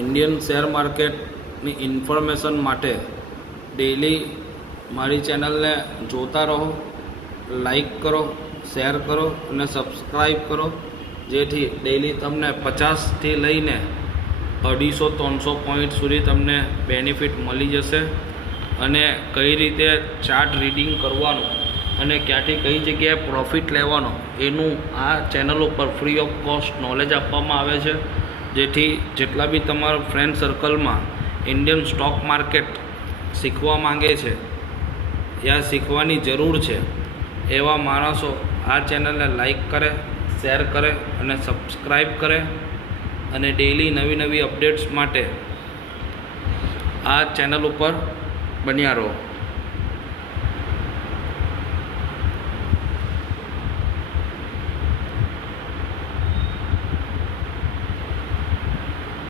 Indian share માર્કેટની information માટે daily મારી ચેનલને જોતા રહો, લાઈક કરો, શેર કરો અને સબસ્ક્રાઈબ કરો, જેથી ડેઈલી તમને 50થી લઈને 250-300 પોઈન્ટ સુધી તમને બેનિફિટ મળી જશે. અને કઈ રીતે ચાર્ટ રીડિંગ કરવાનું અને ક્યાંથી કઈ જગ્યાએ પ્રોફિટ લેવાનો એનું આ ચેનલ ઉપર ફ્રી ઓફ કોસ્ટ નોલેજ આપવામાં આવે છે, જેથી જેટલા બી તમારા ફ્રેન્ડ સર્કલમાં ઇન્ડિયન સ્ટોક માર્કેટ શીખવા માંગે છે યા શીખવાની જરૂર છે એવા માણસો આ ચેનલને લાઈક કરે, શેર કરે અને સબસ્ક્રાઈબ કરે અને ડેઈલી નવી નવી અપડેટ્સ માટે આ ચેનલ ઉપર બન્યા રહો.